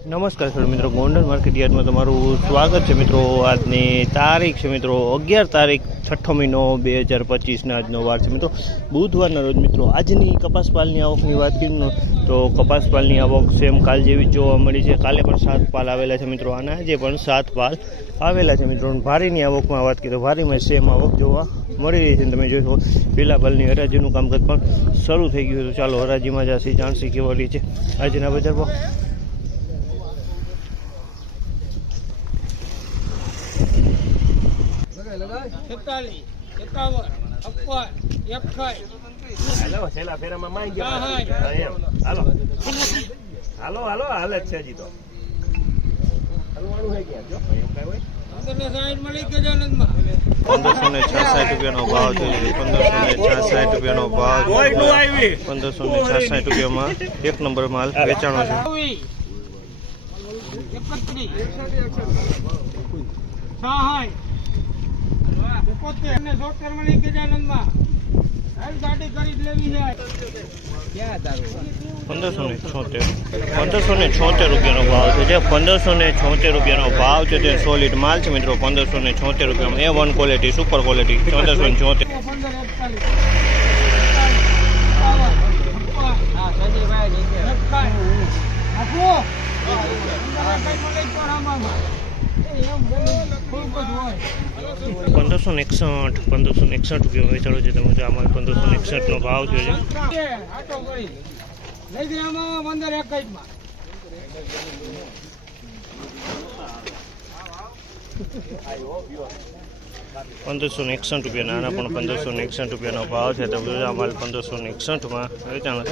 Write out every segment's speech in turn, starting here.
નમસ્કાર ખેડૂત મિત્રો, ગોંડલ માર્કેટ યાર્ડમાં તમારું સ્વાગત છે મિત્રો। આજની તારીખ છે મિત્રો 11 તારીખ 6 મહિનો 2025 આજનો વાર છે મિત્રો બુધવારના રોજ મિત્રો। આજની કપાસ પાલની આવકની વાત કરીએ તો કપાસ પાલની આવક સેમ કાલ જેવી જ જોવા મળી છે। કાલે પણ 7 પાલ આવેલા છે મિત્રો, અને આજે પણ 7 પાલ આવેલા છે મિત્રો। ભારીની આવકમાં વાત કરીએ તો ભારીમાં સેમ આવક જોવા મળી રહી છે। તમે જોશો પેલા પાલની હરાજીનું કામકાજ પણ શરૂ થઈ ગયું હતું। ચાલો હરાજીમાં જાસી જાણસી કેવા રહી છે આજના બજારમાં। હાલો હાલ જ છે હજી તો 1566 રૂપિયાનો ભાવ છે। 1566 રૂપિયાનો ભાવ 1566 રૂપિયામાં એક નંબર માલ વેચાણો છે। ₹1576 રૂપિયાનો ભાવ છે। 1576 રૂપિયાનો ભાવ છે તે સોલિડ માલ છે મિત્રો। 1576 રૂપિયામાં A1 ક્વોલિટી સુપર ક્વોલિટી 1576। ₹1561 રૂપિયા વેચાણો છે। તમે જો આમાં 1561 નો ભાવ છે। 1561 રૂપિયા નાના પણ 1561 રૂપિયાનો ભાવ છે। તમે જો આમાં 1561 માં વેચાણો છે।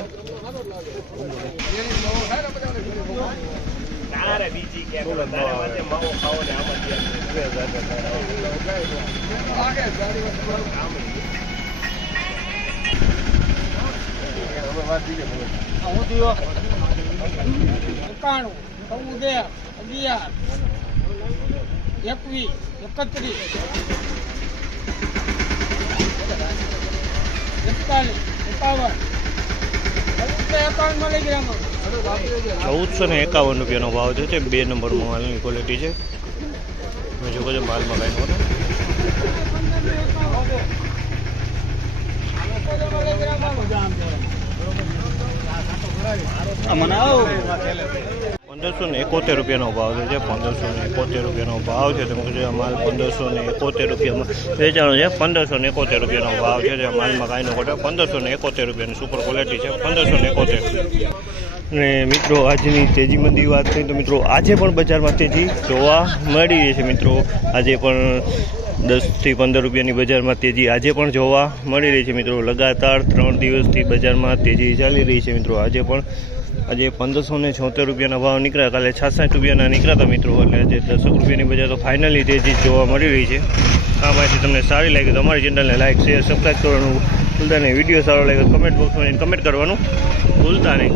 ₹1451 રૂપિયાનો ભાવ છે। 2 નંબર માલની ક્વોલિટી છે। જો બધો માલમાં કાંઈ નહોતો। 1571 રૂપિયાનો ભાવ છે। 1571 રૂપિયાનો ભાવ છે। તમે જો માલ 1571 રૂપિયામાં વેચાણો છે। 1571 રૂપિયાનો ભાવ છે। માલમાં કાંઈ ન ખોટો। 1571 રૂપિયાની સુપર ક્વોલિટી છે। 1571 ને મિત્રો આજની તેજી મંદી વાત કરીએ તો મિત્રો આજે પણ બજારમાં તેજી જોવા મળી રહી છે મિત્રો। આજે પણ 10 થી 15 રૂપિયાની બજારમાં તેજી આજે પણ જોવા મળી રહી છે મિત્રો। લગાતાર 3 દિવસથી બજારમાં તેજી ચાલી રહી છે મિત્રો। આજે 1576 રૂપિયાના ભાવ નીકળ્યા, કાલે 66 રૂપિયાના નીકળ્યા હતા મિત્રો। એટલે આજે 10 રૂપિયાની બજાર તો ફાઇનલી તેજી જોવા મળી રહી છે। આ માહિતી તમને સારી લાગી તો અમારી ચેનલને લાઈક શેર સબસ્ક્રાઈબ કરવાનું ભૂલતા નહીં। વિડીયો સારો લાગ્યો કમેન્ટ બોક્સમાં કમેન્ટ કરવાનું ભૂલતા નહીં।